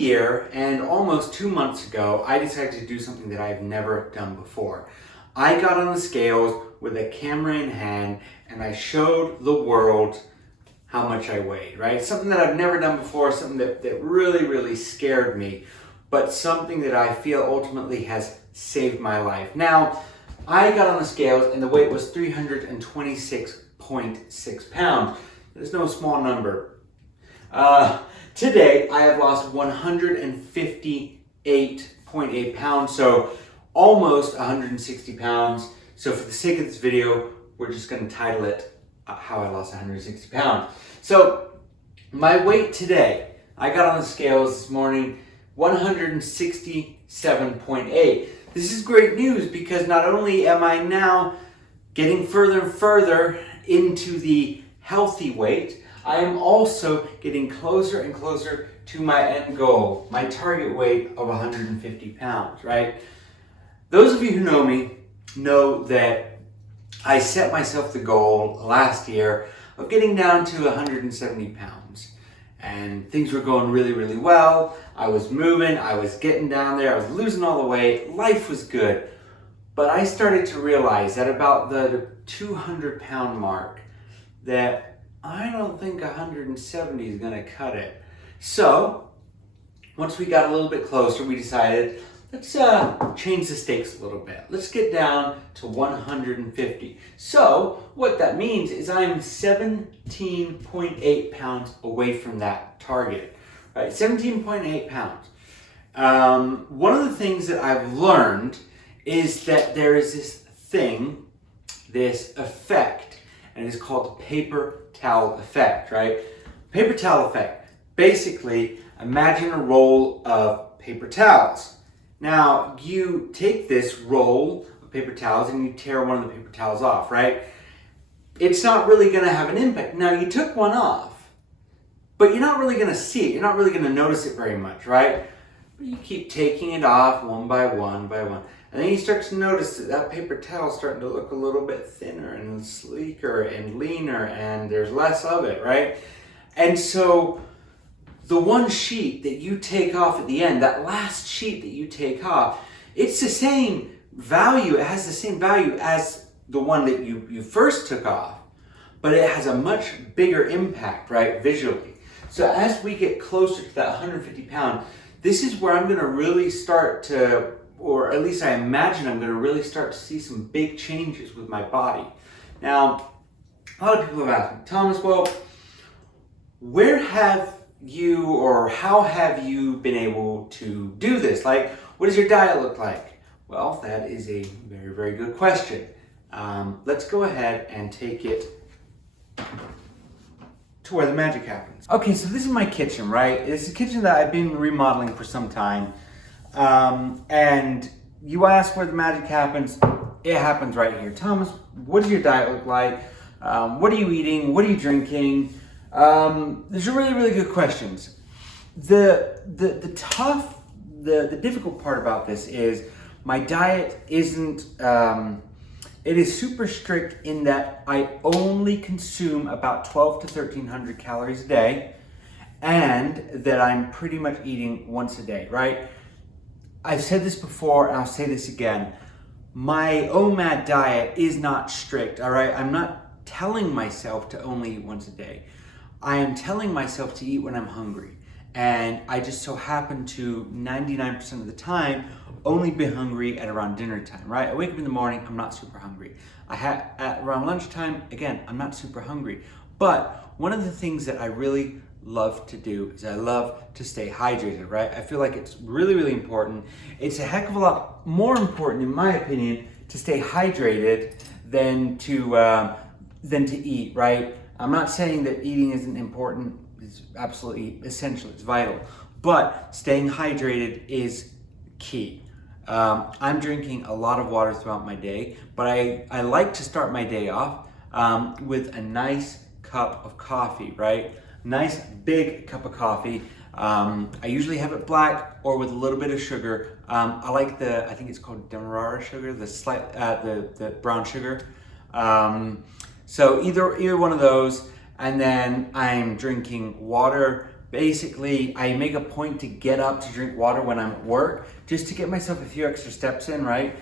year and almost 2 months ago, I decided to do something that I've never done before. I got on the scales with a camera in hand and I showed the world how much I weighed, right? Something that I've never done before, something that really, really scared me, but something that I feel ultimately has saved my life. Now, I got on the scales and the weight was 326.6 pounds. There's no small number. Today, I have lost 158.8 pounds, so almost 160 pounds. So for the sake of this video, we're just going to title it, How I Lost 160 Pounds. So my weight today, I got on the scales this morning, 167.8. This is great news because not only am I now getting further and further into the healthy weight, I am also getting closer and closer to my end goal, my target weight of 150 pounds, right? Those of you who know me know that I set myself the goal last year of getting down to 170 pounds. And things were going really, really well. I was moving, I was getting down there, I was losing all the weight, life was good. But I started to realize that about the 200 pound mark that I don't think 170 is gonna cut it. So, once we got a little bit closer, we decided, let's change the stakes a little bit. Let's get down to 150. So, what that means is I'm 17.8 pounds away from that target, right? 17.8 pounds. One of the things that I've learned is that there is this thing, this effect, and it's called the paper towel effect, right? Paper towel effect. Basically, imagine a roll of paper towels. Now, you take this roll of paper towels and you tear one of the paper towels off, right? It's not really going to have an impact. Now, you took one off, but you're not really going to see it. You're not really going to notice it very much, right? But you keep taking it off one by one by one. And then you start to notice that that paper towel is starting to look a little bit thinner and sleeker and leaner, and there's less of it, right? And so the one sheet that you take off at the end, that last sheet that you take off, it's the same value, it has the same value as the one that you first took off, but it has a much bigger impact, right, visually. So as we get closer to that 150 pound, this is where I'm gonna really start to, or at least I imagine I'm going to really start to see some big changes with my body. Now, a lot of people have asked me, Thomas, well, where have you, or how have you been able to do this? Like, what does your diet look like? Well, that is a very, very good question. Let's go ahead and take it to where the magic happens. Okay, so this is my kitchen, right? It's a kitchen that I've been remodeling for some time. And you ask where the magic happens, it happens right here. Thomas, what does your diet look like? What are you eating? What are you drinking? These are really, really good questions. The difficult part about this is my diet isn't, it is super strict in that I only consume about 12 to 1300 calories a day, and that I'm pretty much eating once a day, right? I've said this before, and I'll say this again. My OMAD diet is not strict, all right? I'm not telling myself to only eat once a day. I am telling myself to eat when I'm hungry. And I just so happen to, 99% of the time, only be hungry at around dinner time, right? I wake up in the morning, I'm not super hungry. At around lunchtime, again, I'm not super hungry. But one of the things that I really love to do is I love to stay hydrated, right? I feel like it's really, really important. It's a heck of a lot more important, in my opinion, to stay hydrated than to eat, right? I'm not saying that eating isn't important. It's absolutely essential. It's vital. But staying hydrated is key. I'm drinking a lot of water throughout my day, but I like to start my day off with a nice cup of coffee, right? Nice big cup of coffee. I usually have it black or with a little bit of sugar. I like I think it's called Demerara sugar, the brown sugar. So either one of those, and then I'm drinking water basically I make a point to get up to drink water when I'm at work, just to get myself a few extra steps in, right?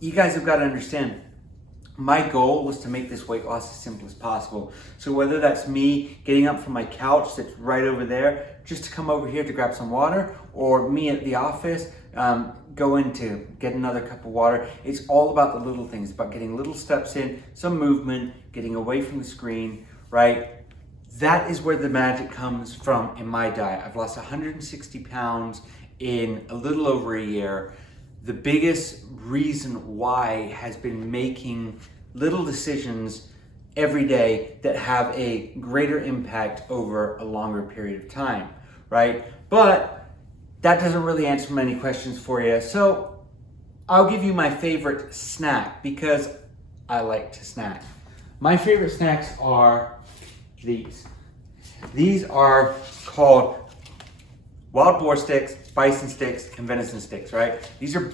You guys have got to understand, my goal was to make this weight loss as simple as possible. So whether that's me getting up from my couch that's right over there, just to come over here to grab some water, or me at the office, going to get another cup of water, it's all about the little things, about getting little steps in, some movement, getting away from the screen, right? That is where the magic comes from in my diet. I've lost 160 pounds in a little over a year. The biggest reason why has been making little decisions every day that have a greater impact over a longer period of time, right? But that doesn't really answer many questions for you. So I'll give you my favorite snack because I like to snack. My favorite snacks are these. These are called wild boar sticks, bison sticks, and venison sticks, right? These are,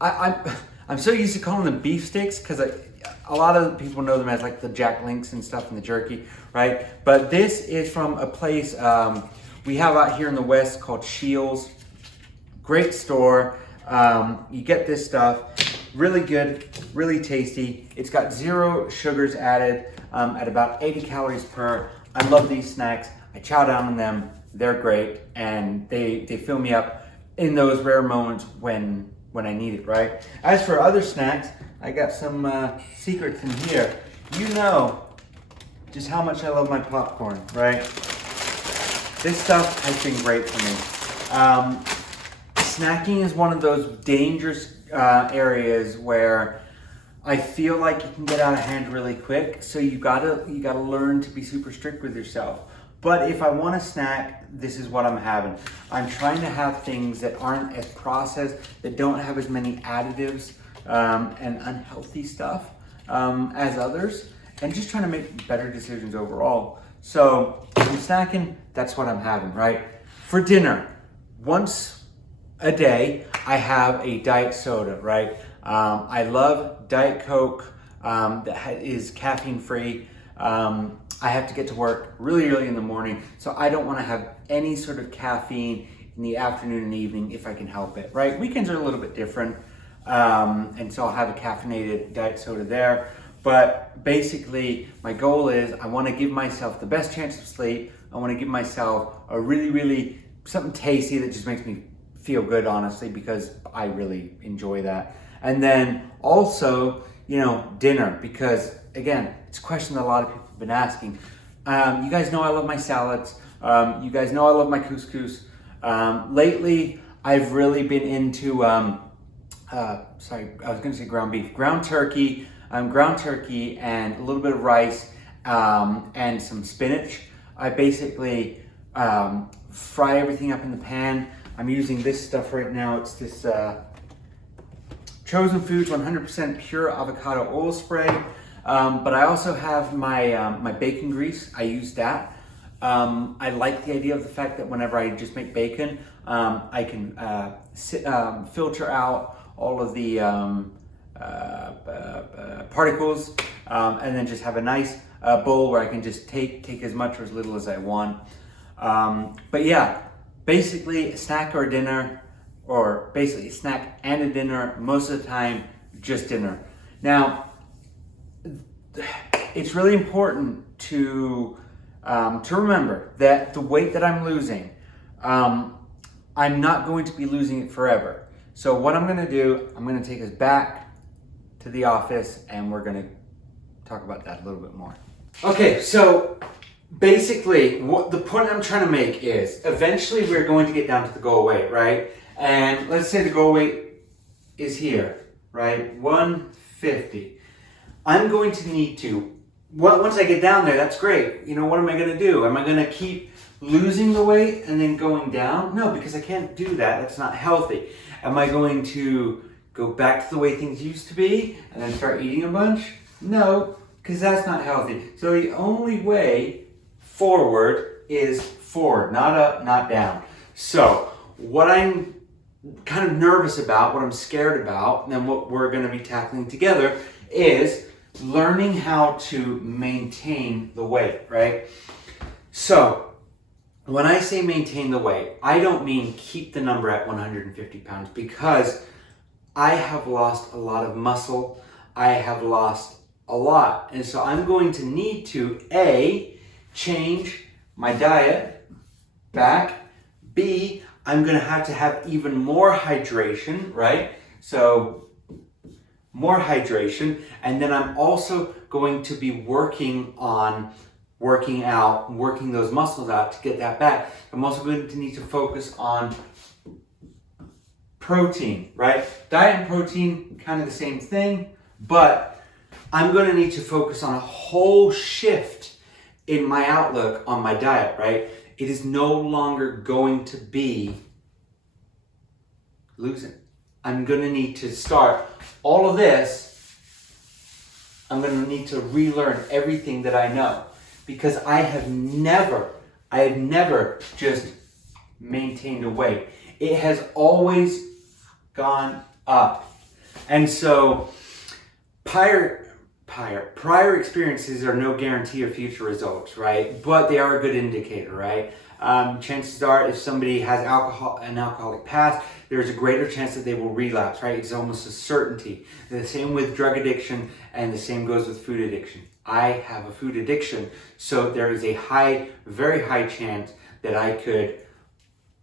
I'm so used to calling them beef sticks because a lot of people know them as like the Jack Links and stuff and the jerky, right? But this is from a place we have out here in the West called Shields. Great store. You get this stuff, really good, really tasty. It's got 0 sugars added at about 80 calories per. I love these snacks. I chow down on them. They're great, and they fill me up in those rare moments when I need it, right? As for other snacks, I got some secrets in here. You know just how much I love my popcorn, right? This stuff has been great for me. Snacking is one of those dangerous areas where I feel like you can get out of hand really quick. So you gotta learn to be super strict with yourself. But if I want to snack, this is what I'm having. I'm trying to have things that aren't as processed, that don't have as many additives and unhealthy stuff as others, and just trying to make better decisions overall. So if I'm snacking, that's what I'm having, right? For dinner, once a day, I have a diet soda, right? I love Diet Coke that is caffeine free. I have to get to work really early in the morning, so I don't want to have any sort of caffeine in the afternoon and evening if I can help it, right? Weekends are a little bit different, and so I'll have a caffeinated diet soda there. But basically, my goal is I want to give myself the best chance of sleep. I want to give myself a really something tasty that just makes me feel good, honestly, because I really enjoy that. And then also, you know, dinner, because again, it's a question that a lot of people have been asking. You guys know I love my salads. You guys know I love my couscous. Lately, I've really been into, sorry, I was gonna say ground beef, ground turkey and a little bit of rice and some spinach. I basically fry everything up in the pan. I'm using this stuff right now. It's this Chosen Foods 100% pure avocado oil spray. But I also have my my bacon grease. I use that. I like the idea of the fact that whenever I just make bacon, I can filter out all of the particles, and then just have a nice bowl where I can just take as much or as little as I want. But yeah, basically a snack or a dinner, or basically a snack and a dinner, most of the time just dinner. Now, it's really important to remember that the weight that I'm losing, I'm not going to be losing it forever. So what I'm gonna do, I'm gonna take us back to the office and we're gonna talk about that a little bit more. Okay, so basically what the point I'm trying to make is eventually we're going to get down to the goal weight, right? And let's say the goal weight is here, right? 150. I'm going to need to, once I get down there, that's great. You know, what am I going to do? Am I going to keep losing the weight and then going down? No, because I can't do that. That's not healthy. Am I going to go back to the way things used to be and then start eating a bunch? No, because that's not healthy. So the only way forward is forward, not up, not down. So what I'm kind of nervous about, what I'm scared about, and then what we're going to be tackling together is learning how to maintain the weight, right? So when I say maintain the weight, I don't mean keep the number at 150 pounds, because I have lost a lot of muscle. I have lost a lot. And so I'm going to need to, A, change my diet back. B, I'm going to have even more hydration, right? So more hydration. And then I'm also going to be working out, working those muscles out to get that back. I'm also going to need to focus on protein, right? Diet and protein, kind of the same thing, but I'm going to need to focus on a whole shift in my outlook on my diet, right? It is no longer going to be losing. I'm going to need to start all of this. I'm going to need to relearn everything that I know, because I have never just maintained a weight. It has always gone up. And so prior experiences are no guarantee of future results, right? But they are a good indicator, right? Chances are, if somebody has an alcoholic past, there's a greater chance that they will relapse, right? It's almost a certainty. The same with drug addiction, and the same goes with food addiction. I have a food addiction, so there is a very high chance that I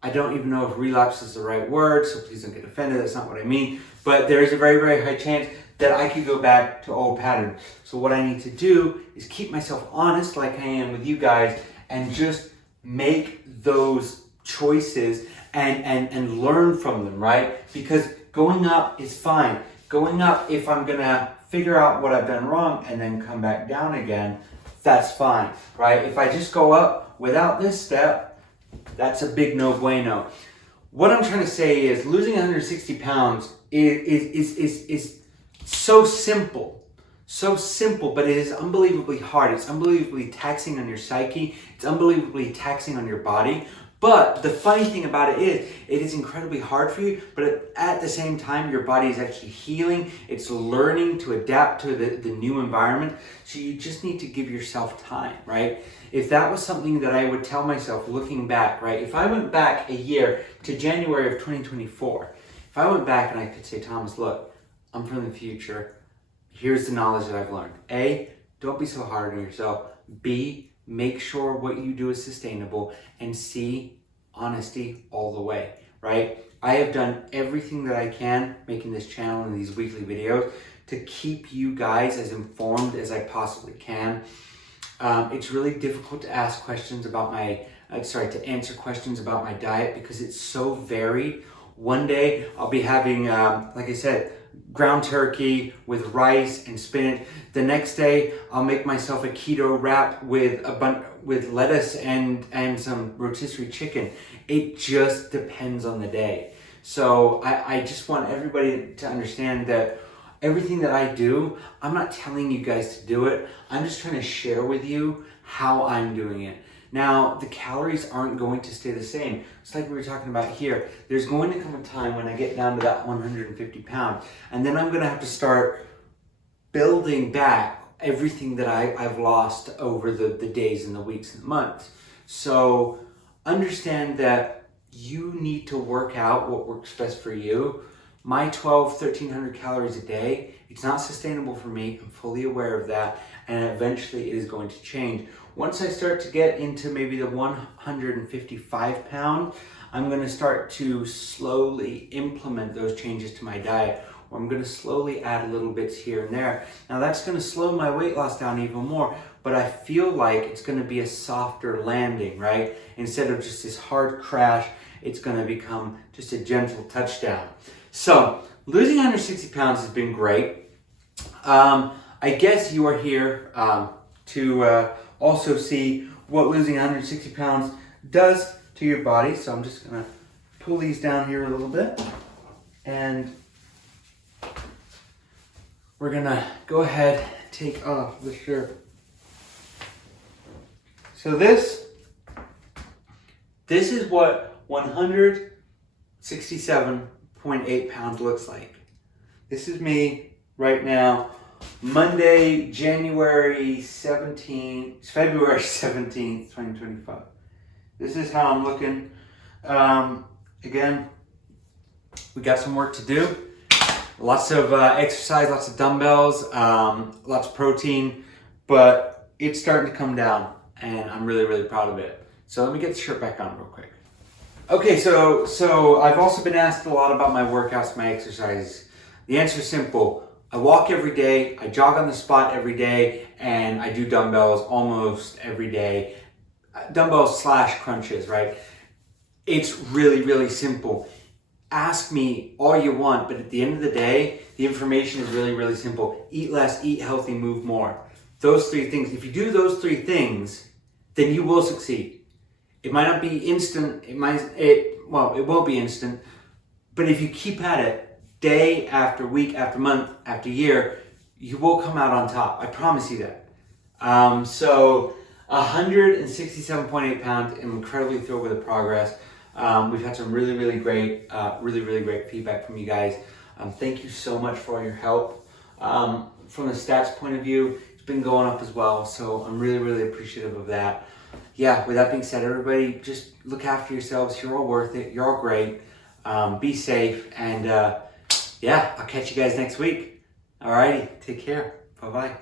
don't even know if relapse is the right word, so please don't get offended, that's not what I mean, but there is a very, very high chance that I could go back to old patterns. So what I need to do is keep myself honest, like I am with you guys, and just make those choices and learn from them, right? Because going up is fine. Going up, if I'm gonna figure out what I've done wrong and then come back down again, that's fine, right? If I just go up without this step, that's a big no bueno. What I'm trying to say is losing 160 pounds is so simple, but it is unbelievably hard. It's unbelievably taxing on your psyche. It's unbelievably taxing on your body. But the funny thing about it is incredibly hard for you, but at the same time, your body is actually healing. It's learning to adapt to the new environment. So you just need to give yourself time, right? If that was something that I would tell myself looking back, right? If I went back a year to January of 2024, if I went back and I could say, Thomas, look, I'm from the future. Here's the knowledge that I've learned. A, don't be so hard on yourself. B, make sure what you do is sustainable. And C, honesty all the way, right? I have done everything that I can making this channel and these weekly videos to keep you guys as informed as I possibly can. It's really difficult to ask questions about to answer questions about my diet because it's so varied. One day I'll be having, like I said, ground turkey with rice and spinach. The next day I'll make myself a keto wrap with lettuce and some rotisserie chicken. It just depends on the day. So I just want everybody to understand that everything that I do, I'm not telling you guys to do it. I'm just trying to share with you how I'm doing it. Now, the calories aren't going to stay the same. It's like we were talking about here. There's going to come a time when I get down to that 150 pounds, and then I'm going to have to start building back everything that I've lost over the days and the weeks and the months. So understand that you need to work out what works best for you. My 1,300 calories a day, it's not sustainable for me. I'm fully aware of that, and eventually it is going to change. Once I start to get into maybe the 155 pound, I'm going to start to slowly implement those changes to my diet, or I'm going to slowly add little bits here and there. Now that's going to slow my weight loss down even more, but I feel like it's going to be a softer landing, right? Instead of just this hard crash, it's going to become just a gentle touchdown. So losing 160 pounds has been great. I guess you are here to also see what losing 160 pounds does to your body. So I'm just gonna pull these down here a little bit, and we're gonna go ahead and take off the shirt. So this is what 167.8 pounds looks like. This is me right now, Monday, February 17th, 2025. this is how I'm looking. Again, we got some work to do. Lots of exercise, lots of dumbbells, lots of protein, but it's starting to come down and I'm really, really proud of it. So let me get the shirt back on real quick. Okay, so I've also been asked a lot about my workouts, my exercises. The answer is simple. I walk every day, I jog on the spot every day, and I do dumbbells almost every day. Dumbbells / crunches, right? It's really, really simple. Ask me all you want, but at the end of the day, the information is really, really simple. Eat less, eat healthy, move more. Those 3 things. If you do those 3 things, then you will succeed. It might not be instant. It won't be instant. But if you keep at it, day after week, after month, after year, you will come out on top. I promise you that. So 167.8 pounds. I'm incredibly thrilled with the progress. We've had some really, really great feedback from you guys. Thank you so much for all your help. From the stats point of view, it's been going up as well. So I'm really, really appreciative of that. Yeah, with that being said, everybody, just look after yourselves. You're all worth it. You're all great. Be safe. And yeah, I'll catch you guys next week. Alrighty, take care. Bye-bye.